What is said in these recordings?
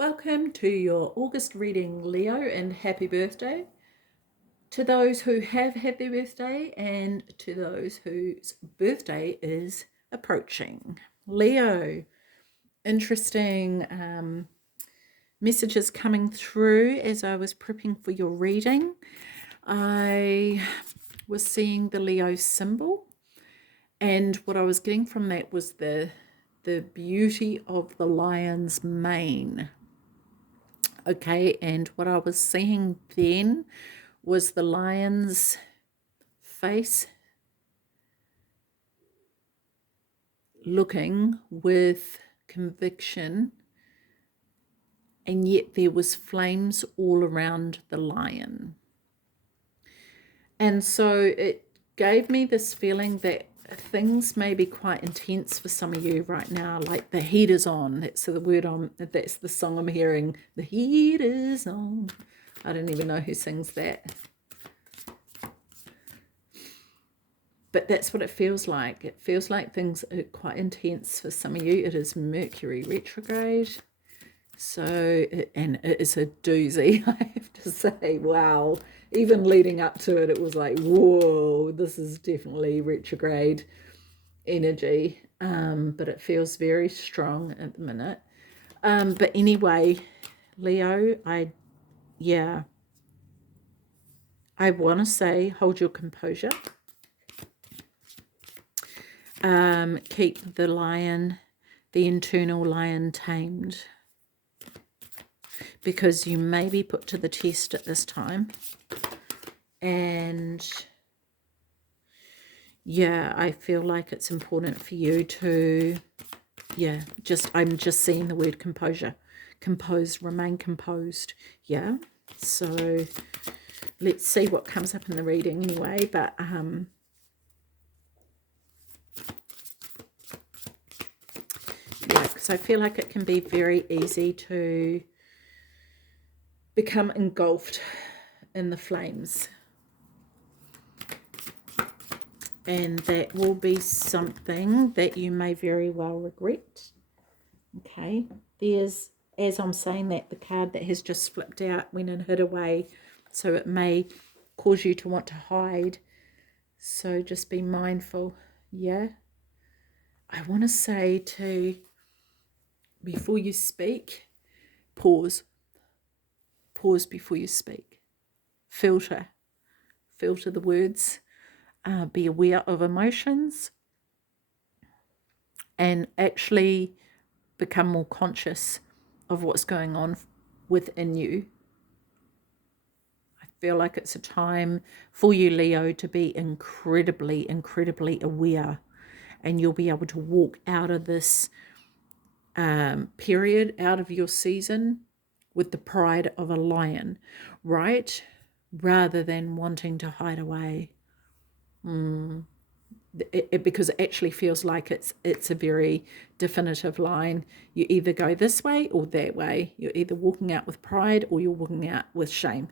Welcome to your August reading, Leo, and happy birthday. To those who have happy birthday and to those whose birthday is approaching. Leo, interesting messages coming through as I was prepping for your reading. I was seeing the Leo symbol, and what I was getting from that was the beauty of the lion's mane. Okay, and what I was seeing then was the lion's face looking with conviction, and yet there was flames all around the lion. And so it gave me this feeling that things may be quite intense for some of you right now, like the heat is on. That's the word that's the song I'm hearing. The heat is on. I don't even know who sings that. But that's what it feels like. It feels like things are quite intense for some of you. It is Mercury retrograde. So, and it is a doozy, I have to say. Wow. Even leading up to it, it was like, whoa, this is definitely retrograde energy. But it feels very strong at the minute. But anyway, Leo, I want to say hold your composure. Keep the lion, the internal lion, tamed, because you may be put to the test at this time. And yeah, I feel like it's important for you to, I'm just seeing the word composure. Composed, remain composed. Yeah. So let's see what comes up in the reading anyway. But because I feel like it can be very easy to become engulfed in the flames, and that will be something that you may very well regret. Okay, there's, as I'm saying that, the card that has just flipped out went and hid away, so it may cause you to want to hide, so just be mindful. I want to say to, before you speak, pause before you speak, filter the words, be aware of emotions, and actually become more conscious of what's going on within you. I feel like it's a time for you, Leo, to be incredibly, incredibly aware, and you'll be able to walk out of this period, out of your season, with the pride of a lion, right? Rather than wanting to hide away. Because it actually feels like it's a very definitive line. You either go this way or that way. You're either walking out with pride or you're walking out with shame.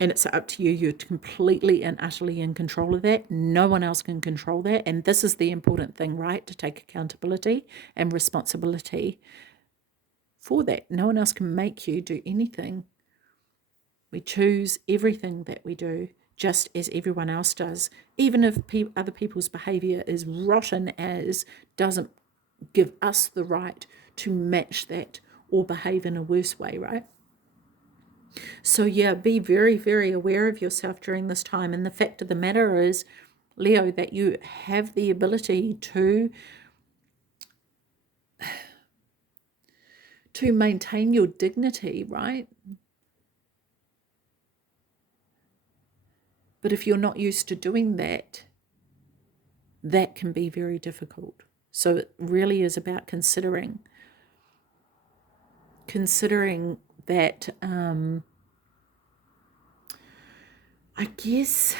And it's up to you. You're completely and utterly in control of that. No one else can control that. And this is the important thing, right? To take accountability and responsibility for that. No one else can make you do anything. We choose everything that we do, just as everyone else does. Even if other people's behavior is rotten as, doesn't give us the right to match that or behave in a worse way, right? So yeah, be very, very aware of yourself during this time. And the fact of the matter is, Leo, that you have the ability to maintain your dignity, right? But if you're not used to doing that, that can be very difficult. So it really is about considering that, I guess,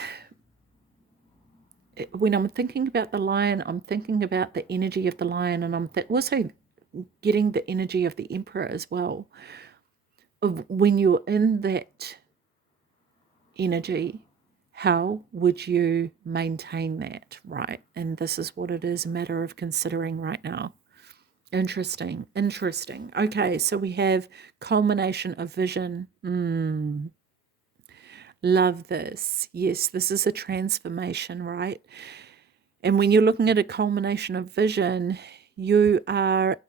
when I'm thinking about the lion, I'm thinking about the energy of the lion, and I'm also getting the energy of the emperor as well. Of when you're in that energy, how would you maintain that, right? And this is what it is, a matter of considering right now. Interesting. Interesting. Okay, so we have culmination of vision. Love this. Yes, this is a transformation, right? And when you're looking at a culmination of vision, you are,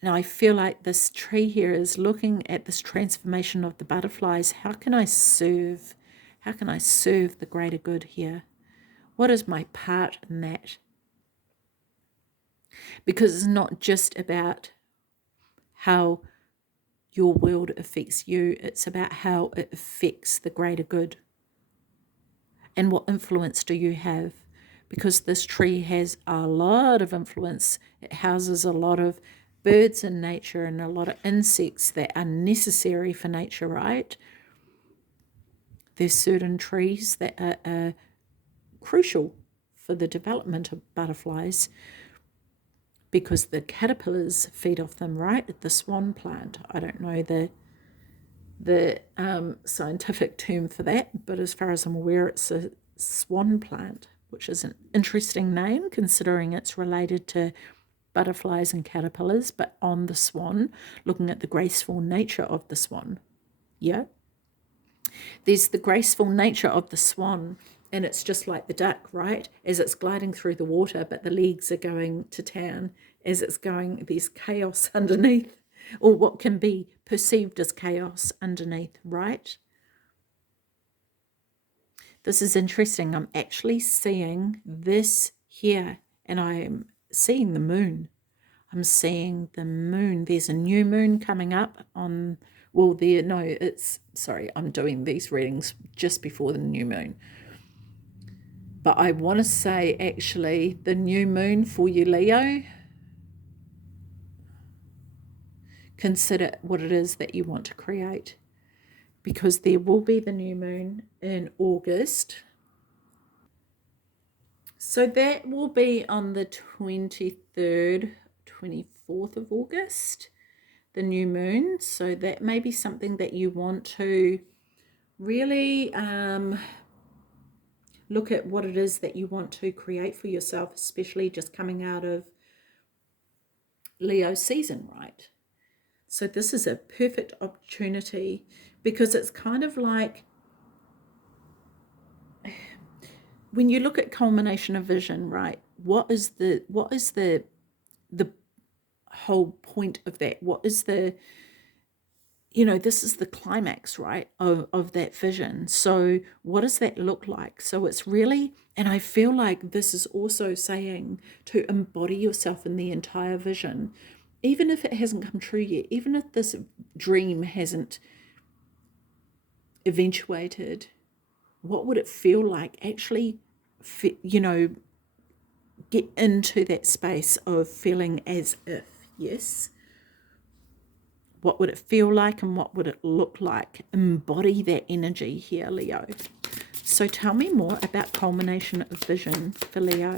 and I feel like this tree here is looking at this transformation of the butterflies. How can I serve? How can I serve the greater good here? What is my part in that? Because it's not just about how your world affects you, it's about how it affects the greater good. And what influence do you have? Because this tree has a lot of influence. It houses a lot of birds in nature and a lot of insects that are necessary for nature, right? There's certain trees that are crucial for the development of butterflies because the caterpillars feed off them, right? The swan plant. I don't know the scientific term for that, but as far as I'm aware, it's a swan plant, which is an interesting name considering it's related to butterflies and caterpillars, but on the swan, looking at the graceful nature of the swan. Yeah. There's the graceful nature of the swan, and it's just like the duck, right? As it's gliding through the water, but the legs are going to town. As it's going, there's chaos underneath, or what can be perceived as chaos underneath, right? This is interesting. I'm actually seeing this here, and I am seeing the moon. I'm seeing the moon. There's a new moon coming up on, well, there, no, it's, sorry, I'm doing these readings just before the new moon. But I want to say, actually, the new moon for you, Leo, consider what it is that you want to create. Because there will be the new moon in August. So that will be on the 23rd, 24th of August, the new moon. So that may be something that you want to really look at what it is that you want to create for yourself, especially just coming out of Leo season, right? So this is a perfect opportunity because it's kind of like when you look at culmination of vision, right? What is the whole point of that? What is the, this is the climax, right, of that vision. So what does that look like? So it's really, and I feel like this is also saying to embody yourself in the entire vision, even if it hasn't come true yet, even if this dream hasn't eventuated, what would it feel like actually, get into that space of feeling as if, yes? What would it feel like and what would it look like? Embody that energy here, Leo. So tell me more about culmination of vision for Leo.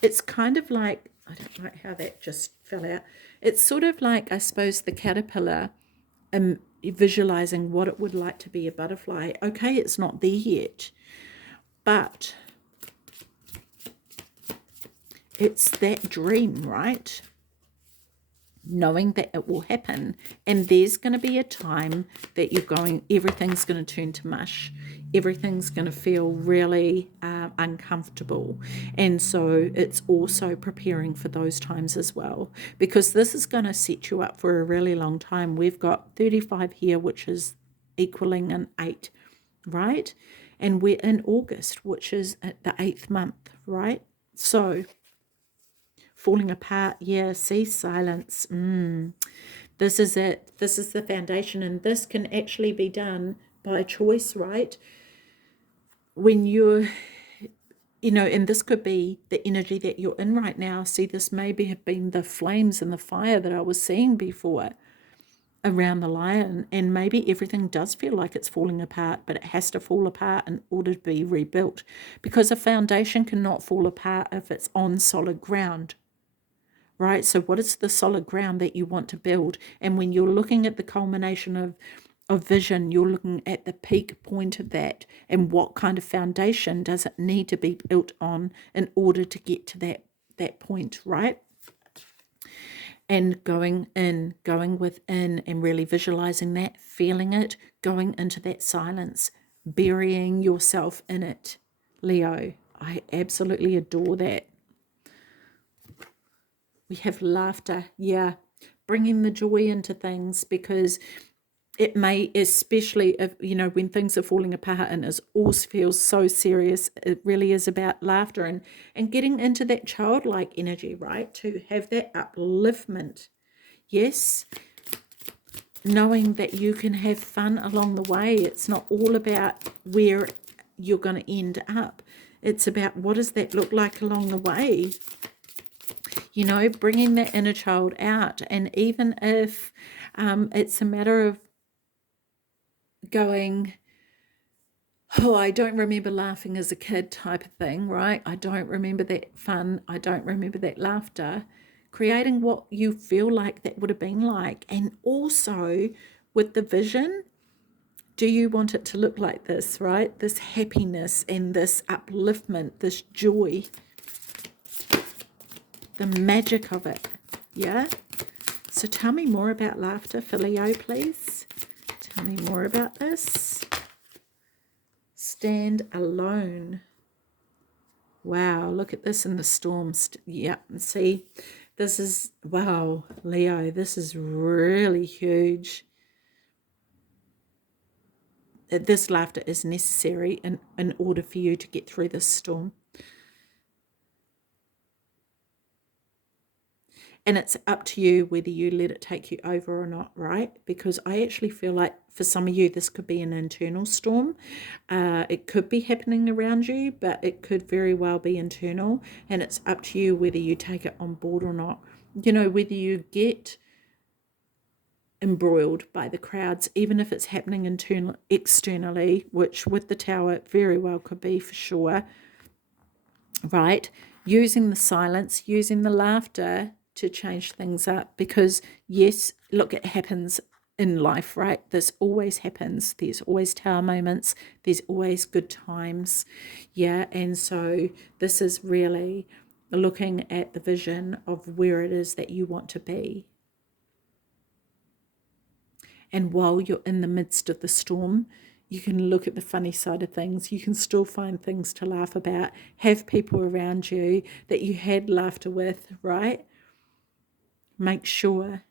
It's kind of like, I don't like how that just fell out. It's sort of like, I suppose, the caterpillar visualizing what it would like to be a butterfly. Okay, it's not there yet, but it's that dream, right? Knowing that it will happen, and there's going to be a time that everything's going to turn to mush, everything's going to feel really uncomfortable, and so it's also preparing for those times as well, because this is going to set you up for a really long time. We've got 35 here, which is equaling an 8, right? And we're in August, which is at the 8th month, right? So falling apart, yeah, see, silence. This is it. This is the foundation, and this can actually be done by choice, right? When you're, and this could be the energy that you're in right now. See, this maybe have been the flames and the fire that I was seeing before around the lion, and maybe everything does feel like it's falling apart, but it has to fall apart in order to be rebuilt, because a foundation cannot fall apart if it's on solid ground. Right? So what is the solid ground that you want to build? And when you're looking at the culmination of vision. You're looking at the peak point of that, and what kind of foundation does it need to be built on in order to get to that point, right? And going in, going within, and really visualizing that, feeling it, going into that silence, burying yourself in it, Leo. I absolutely adore that. We have laughter, yeah, bringing the joy into things, because it may, especially if, when things are falling apart and it all feels so serious, it really is about laughter and getting into that childlike energy, right? To have that upliftment. Yes, knowing that you can have fun along the way. It's not all about where you're going to end up. It's about what does that look like along the way. Bringing that inner child out. And even if it's a matter of going, oh, I don't remember laughing as a kid type of thing, right? I don't remember that fun. I don't remember that laughter. Creating what you feel like that would have been like. And also with the vision, do you want it to look like this, right? This happiness and this upliftment, this joy, the magic of it, yeah? So tell me more about laughter for Leo, please. Tell me more about this. Stand alone. Wow, look at this in the storm. Yeah, see, this is, wow, Leo, this is really huge. This laughter is necessary in order for you to get through this storm. And it's up to you whether you let it take you over or not, right? Because I actually feel like for some of you, this could be an internal storm. It could be happening around you, but it could very well be internal. And it's up to you whether you take it on board or not. Whether you get embroiled by the crowds, even if it's happening externally, which with the Tower it very well could be for sure, right? Using the silence, using the laughter to change things up, because yes, look, it happens in life, right? This always happens. There's always Tower moments. There's always good times, yeah. And so this is really looking at the vision of where it is that you want to be. And while you're in the midst of the storm, you can look at the funny side of things. You can still find things to laugh about. Have people around you that you had laughter with, right? Make sure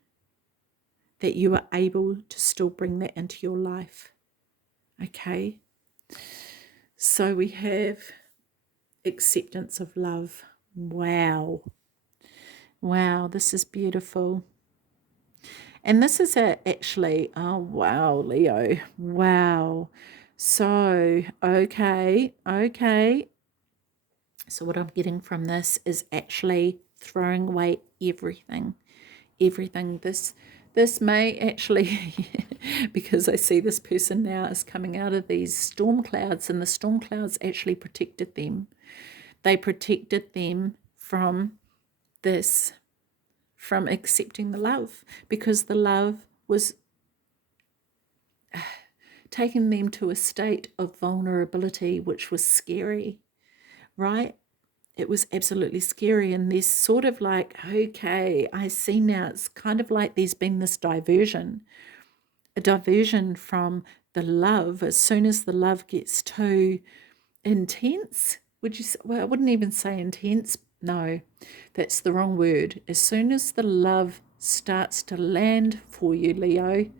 that you are able to still bring that into your life. Okay? So we have acceptance of love. Wow. Wow, this is beautiful. And this is actually, oh, wow, Leo. Wow. So, okay. So what I'm getting from this is actually throwing away everything. This may actually, because I see this person now is coming out of these storm clouds, and the storm clouds actually protected them. They protected them from this, from accepting the love, because the love was taking them to a state of vulnerability, which was scary, right? It was absolutely scary. And there's sort of like, okay, I see now, it's kind of like there's been this diversion, a diversion from the love. As soon as the love gets too intense, would you say, well, I wouldn't even say intense. No, that's the wrong word. As soon as the love starts to land for you, Leo,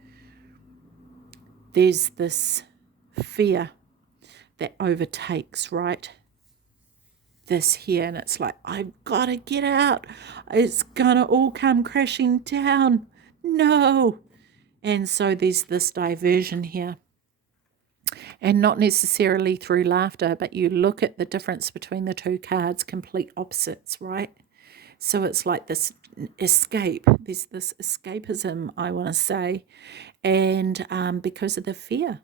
there's this fear that overtakes, right? This here, and it's like, I've got to get out. It's gonna all come crashing down. No. And so there's this diversion here. And not necessarily through laughter, but you look at the difference between the two cards, complete opposites, right? So it's like this escape. There's this escapism, I want to say, and because of the fear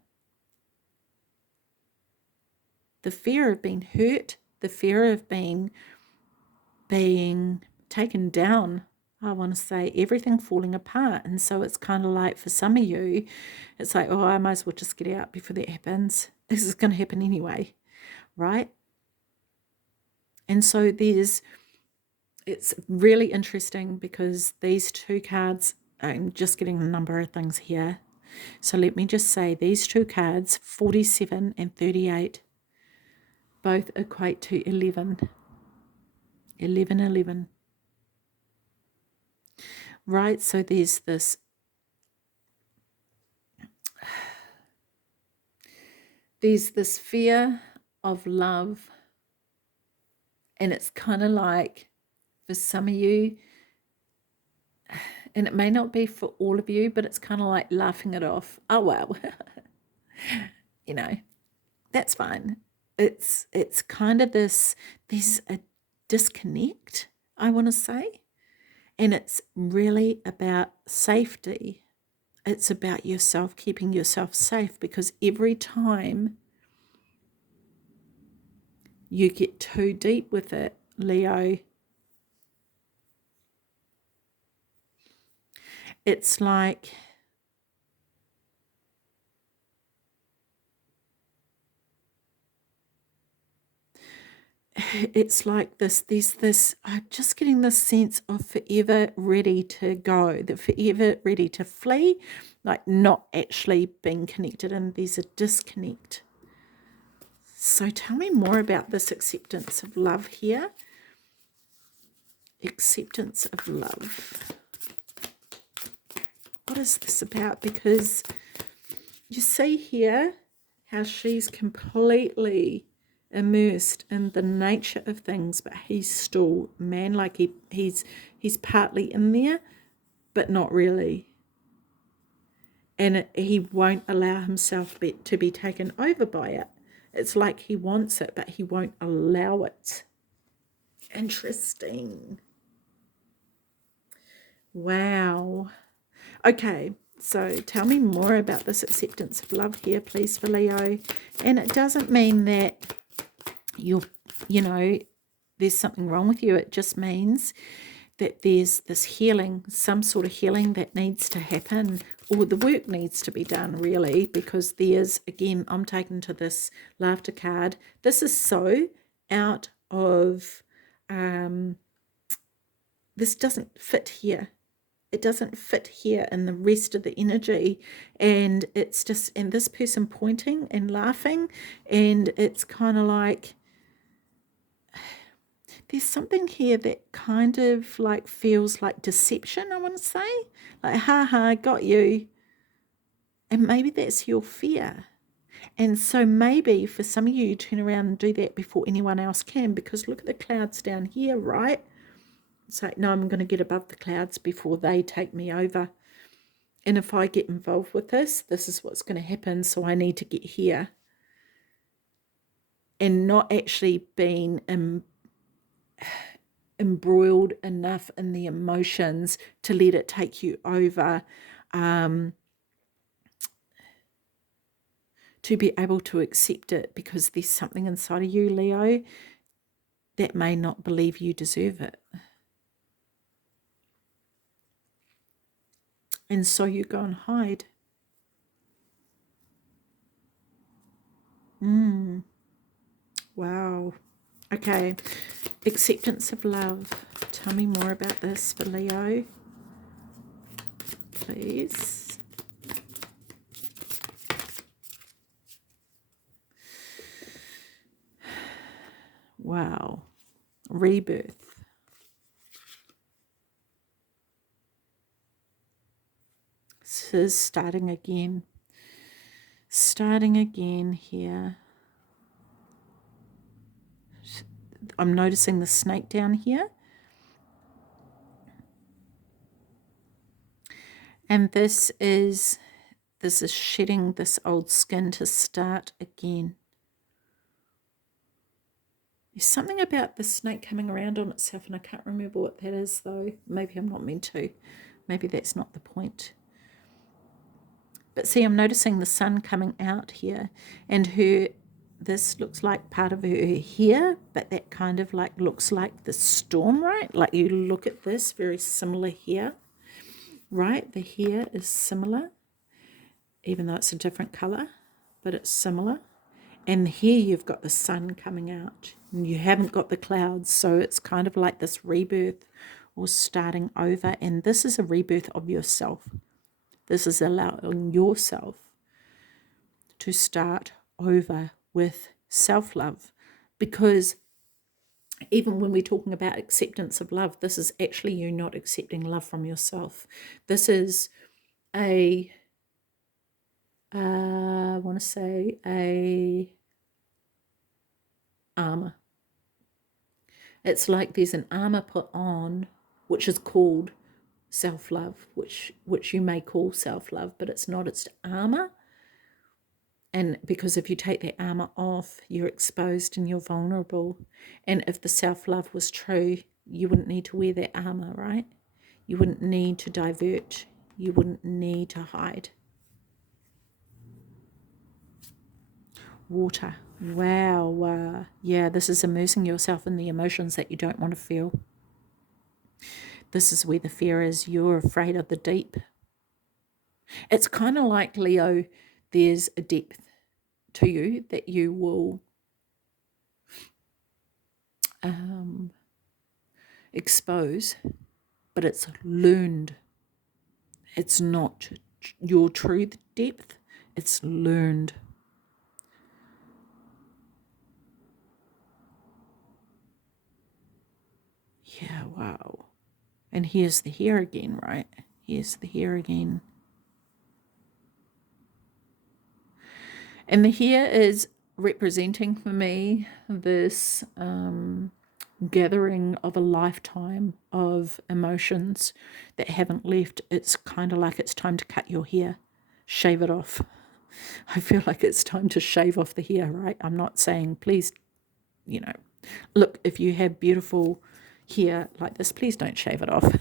of being hurt, the fear of being taken down. I want to say, everything falling apart. And so it's kind of like, for some of you, it's like, oh, I might as well just get out before that happens. This is going to happen anyway, right? And so it's really interesting because these two cards, I'm just getting a number of things here. So let me just say these two cards, 47 and 38, both equate to 11. 11, 11. Right, so there's this fear of love, and it's kind of like, for some of you, and it may not be for all of you, but it's kind of like laughing it off. Oh, well, you know, that's fine. It's kind of this, there's a disconnect, I want to say, and it's really about safety. It's about yourself, keeping yourself safe, because every time you get too deep with it, Leo, it's like there's this, I'm just getting this sense of forever ready to go, the forever ready to flee, like not actually being connected, and there's a disconnect. So tell me more about this acceptance of love here. Acceptance of love. What is this about? Because you see here how she's completely immersed in the nature of things, but he's still man, like he's partly in there, but not really. And he won't allow himself to be taken over by it. It's like he wants it, but he won't allow it. Interesting. Wow. Okay, so tell me more about this acceptance of love here, please, for Leo. And it doesn't mean that there's something wrong with you. It just means that there's this healing, some sort of healing that needs to happen, or the work needs to be done, really, because there's, again, I'm taken to this laughter card. This is so out of, this doesn't fit here. It doesn't fit here in the rest of the energy, and it's just, and this person pointing and laughing, and it's kind of like, there's something here that kind of like feels like deception, I want to say. Like, ha, got you. And maybe that's your fear. And so maybe for some of you, turn around and do that before anyone else can, because look at the clouds down here, right? It's like, no, I'm going to get above the clouds before they take me over. And if I get involved with this is what's going to happen. So I need to get here. And not actually being embroiled enough in the emotions to let it take you over, to be able to accept it, because there's something inside of you, Leo, that may not believe you deserve it. And so you go and hide. Wow. Okay. Acceptance of love. Tell me more about this for Leo, please. Wow. Rebirth. This is starting again. Starting again here. I'm noticing the snake down here. And this is shedding this old skin to start again. There's something about the snake coming around on itself, and I can't remember what that is, though. Maybe I'm not meant to. Maybe that's not the point. But see, I'm noticing the sun coming out here, and her this looks like part of her hair, but that kind of like looks like the storm, right? Like you look at this, very similar here, right? The hair is similar, even though it's a different color, but it's similar. And here you've got the sun coming out, and you haven't got the clouds, so it's kind of like this rebirth or starting over. And this is a rebirth of yourself. This is allowing yourself to start over with self-love, because even when we're talking about acceptance of love, this is actually you not accepting love from yourself. This is a I want to say a armor. It's like there's an armor put on, which is called self-love, which you may call self-love, but it's not. It's armor. And because if you take that armor off, you're exposed and you're vulnerable. And if the self-love was true, you wouldn't need to wear that armor, right? You wouldn't need to divert. You wouldn't need to hide. Water. Wow. Yeah, this is immersing yourself in the emotions that you don't want to feel. This is where the fear is. You're afraid of the deep. It's kind of like, Leo, there's a depth to you that you will expose, but it's learned. It's not your true depth, it's learned. Yeah, wow. And here's the here again, right? Here's the here again. And the here is representing for me this gathering of a lifetime of emotions that haven't left. It's kind of like it's time to cut your hair, shave it off. I feel like it's time to shave off the hair, right? I'm not saying please, look, if you have beautiful hair like this, please don't shave it off.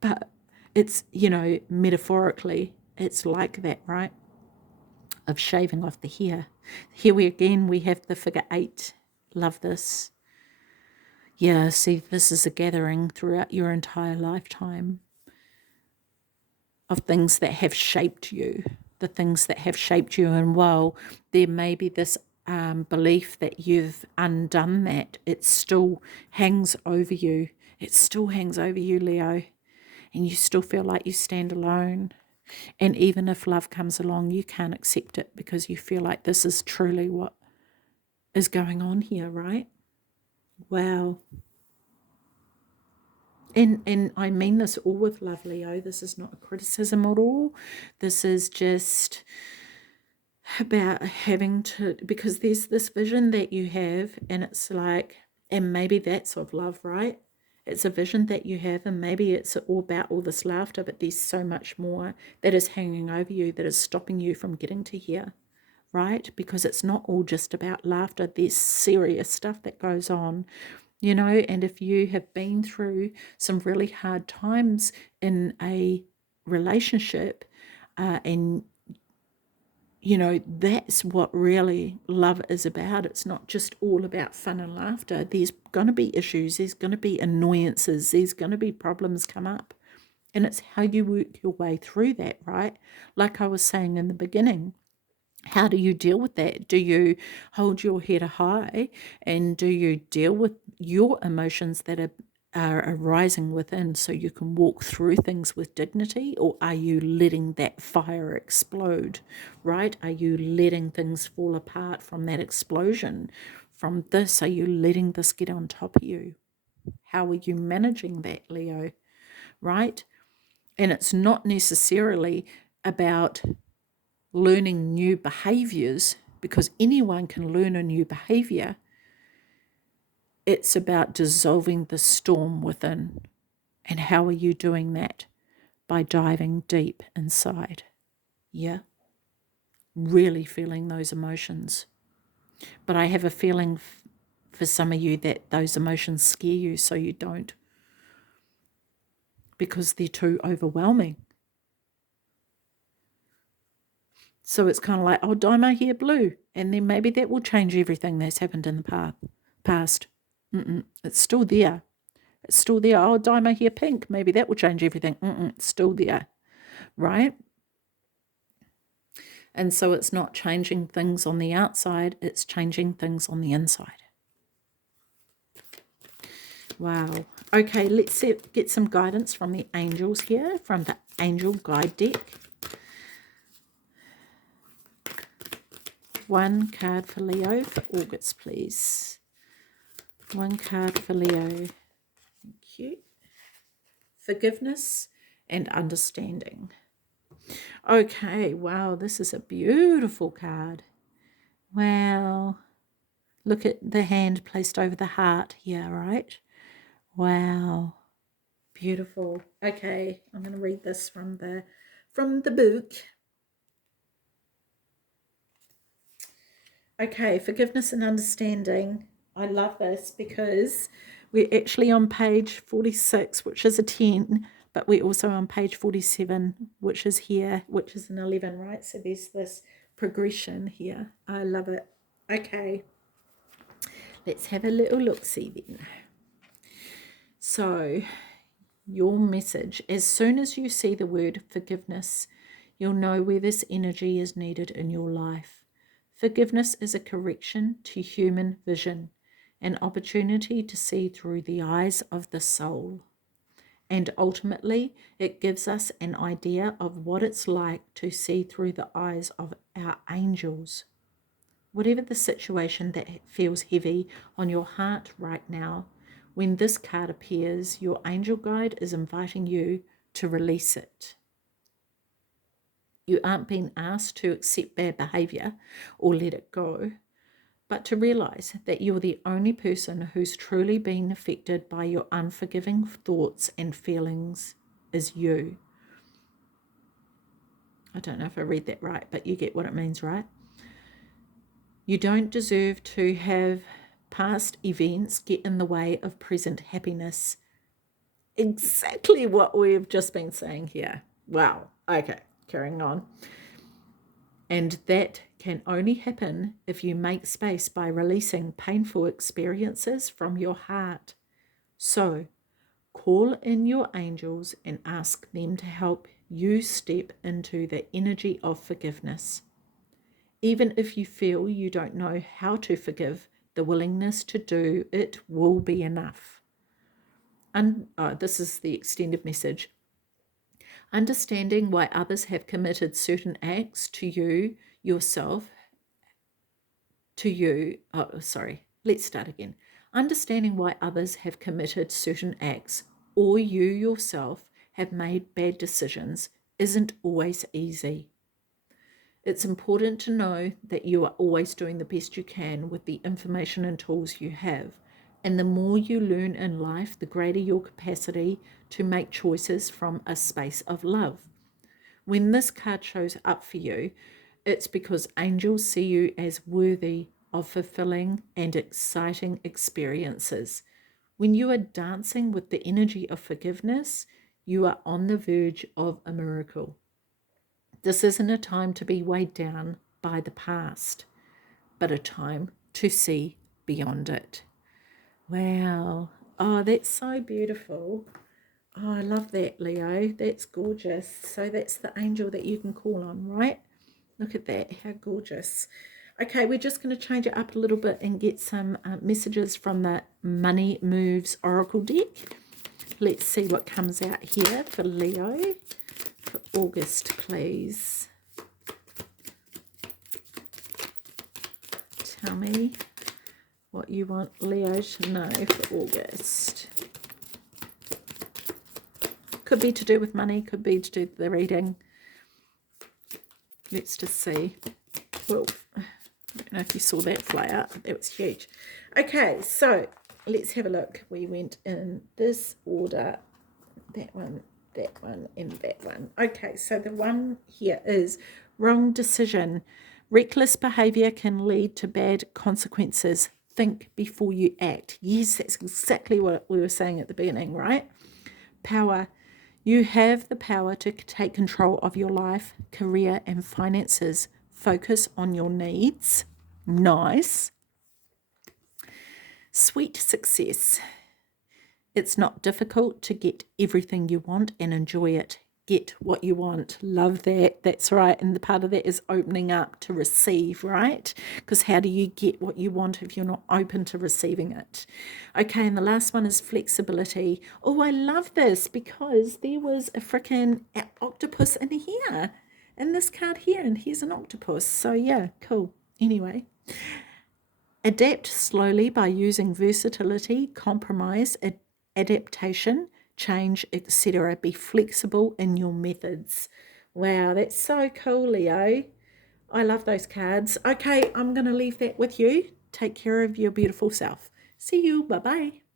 But it's, metaphorically, it's like that, right? Of shaving off the hair. Here we have the figure 8. Love this. Yeah, see, this is a gathering throughout your entire lifetime of things that have shaped you, the things that have shaped you. And while there may be this belief that you've undone that, it still hangs over you. It still hangs over you, Leo. And you still feel like you stand alone. And even if love comes along, you can't accept it because you feel like this is truly what is going on here, right? Wow. And I mean this all with love, Leo. This is not a criticism at all. This is just about having to, because there's this vision that you have, and it's like, and maybe that's of love, right? It's a vision that you have, and maybe it's all about all this laughter, but there's so much more that is hanging over you that is stopping you from getting to here, right? Because it's not all just about laughter. There's serious stuff that goes on, and if you have been through some really hard times in a relationship, and that's what really love is about. It's not just all about fun and laughter. There's going to be issues, there's going to be annoyances, there's going to be problems come up. And it's how you work your way through that, right? Like I was saying in the beginning, how do you deal with that? Do you hold your head high, and do you deal with your emotions that are arising within so you can walk through things with dignity? Or are you letting that fire explode, right? Are you letting things fall apart from that explosion? From this, are you letting this get on top of you? How are you managing that, Leo? Right? And it's not necessarily about learning new behaviors, because anyone can learn a new behavior. It's about dissolving the storm within. And how are you doing that? By diving deep inside. Yeah? Really feeling those emotions. But I have a feeling for some of you that those emotions scare you, so you don't. Because they're too overwhelming. So it's kind of like, I'll dye my hair blue, and then maybe that will change everything that's happened in the past. It's still there. It's still there. I'll dye my hair pink. Maybe that will change everything. It's still there, right? And so it's not changing things on the outside, it's changing things on the inside. Wow. Okay, let's get some guidance from the angels here, from the angel guide deck. One card for Leo for August, please. One card for Leo. Thank you. Forgiveness and understanding. Okay, wow, this is a beautiful card. Wow. Look at the hand placed over the heart here, right? Wow. Beautiful. Okay, I'm going to read this from the book. Okay, forgiveness and understanding. I love this because we're actually on page 46, which is a 10, but we're also on page 47, which is here, which is an 11, right? So there's this progression here. I love it. Okay, let's have a little look-see then. So your message, as soon as you see the word forgiveness, you'll know where this energy is needed in your life. Forgiveness is a correction to human vision, an opportunity to see through the eyes of the soul. And ultimately, it gives us an idea of what it's like to see through the eyes of our angels. Whatever the situation that feels heavy on your heart right now, when this card appears, your angel guide is inviting you to release it. You aren't being asked to accept bad behavior or let it go, but to realize that you're the only person who's truly been affected by your unforgiving thoughts and feelings is you. I don't know if I read that right, but you get what it means, right? You don't deserve to have past events get in the way of present happiness. Exactly what we've just been saying here. Wow. Okay, carrying on. And that can only happen if you make space by releasing painful experiences from your heart. So, call in your angels and ask them to help you step into the energy of forgiveness. Even if you feel you don't know how to forgive, the willingness to do it will be enough. And this is the extended message. Understanding why others have committed certain acts to you, yourself, let's start again. Understanding why others have committed certain acts or you yourself have made bad decisions isn't always easy. It's important to know that you are always doing the best you can with the information and tools you have. And the more you learn in life, the greater your capacity to make choices from a space of love. When this card shows up for you, it's because angels see you as worthy of fulfilling and exciting experiences. When you are dancing with the energy of forgiveness, you are on the verge of a miracle. This isn't a time to be weighed down by the past, but a time to see beyond it. Wow. Oh, that's so beautiful. Oh, I love that, Leo. That's gorgeous. So that's the angel that you can call on, right? Look at that. How gorgeous. Okay, we're just going to change it up a little bit and get some messages from the Money Moves Oracle deck. Let's see what comes out here for Leo for August, please. Tell me what you want Leo to know for August. Could be to do with money, could be to do with the reading. Let's just see. Well, I don't know if you saw that fly up. That was huge. Okay, so let's have a look. We went in this order. That one, and that one. Okay, so the one here is wrong decision. Reckless behavior can lead to bad consequences. Think before you act. Yes, that's exactly what we were saying at the beginning, right? Power. You have the power to take control of your life, career, and finances. Focus on your needs. Nice. Sweet success. It's not difficult to get everything you want and enjoy it. Get what you want. Love that. That's right. And the part of that is opening up to receive, right? Because how do you get what you want if you're not open to receiving it? Okay, and the last one is flexibility. Oh, I love this because there was a freaking octopus in here, in this card here, and here's an octopus. So yeah, cool. Anyway. Adapt slowly by using versatility, compromise, adaptation, change, etc. Be flexible in your methods. Wow, that's so cool, Leo. I love those cards. Okay, I'm going to leave that with you. Take care of your beautiful self. See you. Bye-bye.